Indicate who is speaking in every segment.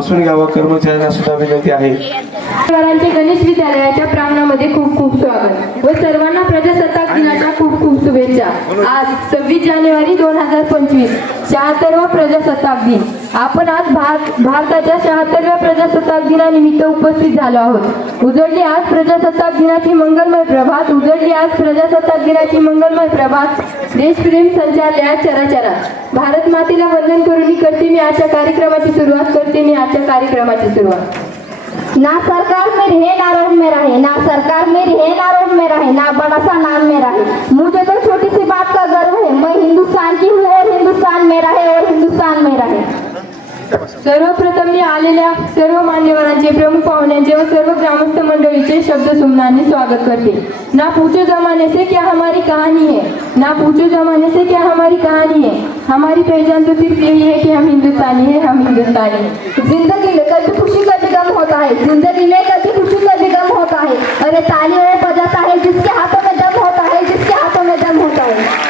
Speaker 1: बसून घ्यावा कर्मचाऱ्यांना सुद्धा विनंती आहे.
Speaker 2: गणेश विद्यालयाच्या प्रांगणामध्ये खूप खूप स्वागत. व सर्वांना प्रजासत्ताक दिनाच्या खूप खूप शुभेच्छा आज सव्वीस जानेवारी दोन हजार पंचवीस. शहात्तरवा प्रजासत्ताक दिन आपण आज भारत भारताच्या शहात्तरव्या प्रजासत्ताक दिनानिमित्त उपस्थित झालो आहोत. उजळली आज प्रजासत्ताक दिनाची मंगलमय प्रभात उजळली आज प्रजासत्ताक दिनाची मंगलमय प्रभात. देशप्रेम संचारले चराचरा भारत मातेला वंदन करून मी करते मी आजच्या कार्यक्रमाची सुरुवात करते मी आजच्या कार्यक्रमाची सुरुवात.
Speaker 3: ना सरकार में रहे ना रोग में रहे ना सरकार में रहे ना रोग में रहे ना बड़ा सा नाम में रहे
Speaker 2: सर्वप्रथम मी आलेल्या सर्व मान्यवरांचे प्रमुख पाहुण्यांचे व सर्व ग्रामस्थ मंडळीचे शब्द सुमनाने स्वागत करते. ना पूछो जमाने से क्या हमारी कहानी है? ना पूछो जमाने से क्या हमारी कहानी है? हमारी पहचान तो सिर्फ यही है कि हम हिंदुस्तानी है हम हिंदुस्तानी
Speaker 3: जिंदगी में कभी खुशी कभी गम होता है जिंदगी में कभी खुशी कभी गम होता है और ये ताली वो बजाता है जिसके हाथों में दम होता है जिसके हाथों में दम होता है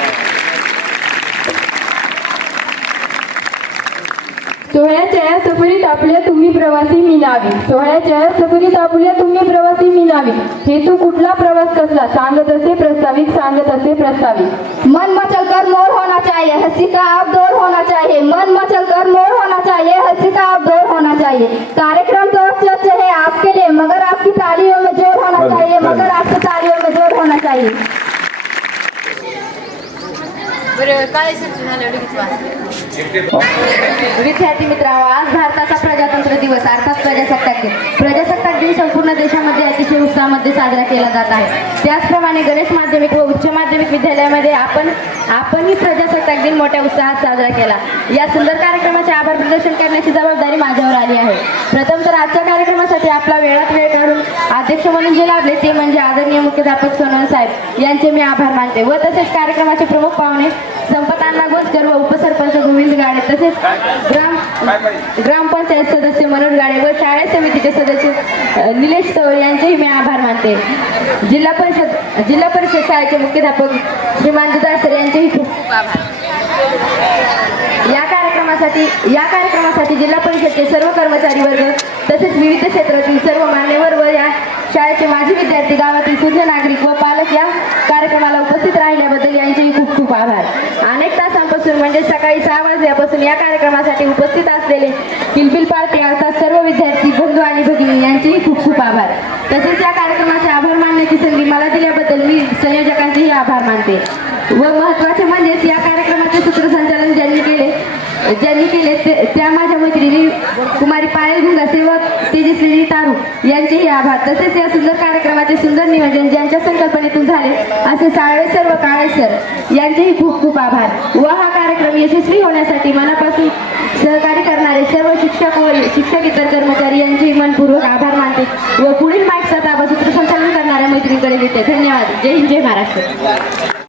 Speaker 2: सोहळ्याच्या या सफरीत आपल्या तुम्ही प्रवासी मी नावी सोहळ्याच्या या सफरीत आपल्या तुम्ही प्रवासी मी नावी हेतू कुठला प्रवास कसला? सांगत असे प्रस्तावित सांगत असे प्रस्तावित.
Speaker 3: मन मचल कर मोर होना चाहिए हंसी का अब दौर होना चाहिए. मन मचल कर मोर होना चाहिए हंसी का अब दौर होना चाहिए. कार्यक्रम तो अच्छे अच्छे है आपके लिए मगर आपकी तालियों में जोर होना चाहिए। मगर आपकी तालियों में जोर होना चाहिए.
Speaker 4: विद्यार्थी मित्रांनो आज भारताचा प्रजातंत्र दिवस अर्थात प्रजासत्ताक दिन. प्रजासत्ताक दिन संपूर्ण देशामध्ये अतिशय उत्साहामध्ये साजरा केला जात आहे. त्याचप्रमाणे गणेश माध्यमिक व उच्च माध्यमिक विद्यालयामध्ये आपण आपणही प्रजासत्ताक दिन मोठ्या उत्साहात साजरा केला. या सुंदर कार्यक्रमाचे आभार प्रदर्शन करण्याची जबाबदारी माझ्यावर आली आहे. प्रथम तर आजच्या कार्यक्रमासाठी आपला वेळात वेळ काढून अध्यक्ष म्हणून जे लाभले ते म्हणजे आदरणीय मुख्याध्यापक सोनवण साहेब. यांचे मी आभार मानते व तसेच कार्यक्रमाचे प्रमुख पाहुणे संपत अण्णा गोस्कर व उपसरपंच गोविंद गाडे तसेच ग्राम ग्रामपंचायत सदस्य मनोज गाडे व शाळा समितीचे सदस्य निलेश तवळ यांचेही मी आभार मानते. जिल्हा परिषद जिल्हा परिषद शाळेचे मुख्याध्यापक श्रीमान दुधासर यांचेही खूप खूप आभार. या कार्यक्रमासाठी या कार्यक्रमासाठी जिल्हा परिषदचे सर्व कर्मचारी वर्ग तसेच विविध क्षेत्रातील सर्व मान्यवर व या शाळेचे माजी विद्यार्थी गावातील शुद्ध नागरिक व पालक या कार्यक्रमाला उपस्थित राहिल्याबद्दल यांचेही खूप खूप आभार. सकाळी सहा वाजल्यापासून या कार्यक्रमासाठी उपस्थित असलेले किलबिल पार्टी अर्थात सर्व विद्यार्थी बंधू आणि भगिनी यांचेही खूप खूप आभार. तसेच या कार्यक्रमाचे आभार मानण्याची संधी मला दिल्याबद्दल मी संयोजकांचेही आभार मानते. व महत्त्वाचे म्हणजेच या कार्यक्रमाचे सूत्रसंचालन ज्यांनी केले ज्यांनी केले ते- त्या माझ्या मैत्रिणी कुमारी पायल गुंगासे व तेजस्विनी तारू यांचेही आभार. तसेच या सुंदर कार्यक्रमाचे सुंदर नियोजन ज्यांच्या संकल्पनेतून झाले असे साळवे सर व काळे सर यांचेही खूप खूप आभार. व हा यशस्वी होण्यासाठी मनापासून सहकार्य करणारे सर्व शिक्षक व शिक्षक इतर कर्मचारी यांचे मनपूर्वक आभार मानते व पुढील माईकचा ताबा सूत्रसंचालन करणाऱ्या मैत्रिणीकडे देते धन्यवाद. जय हिंद जय महाराष्ट्र.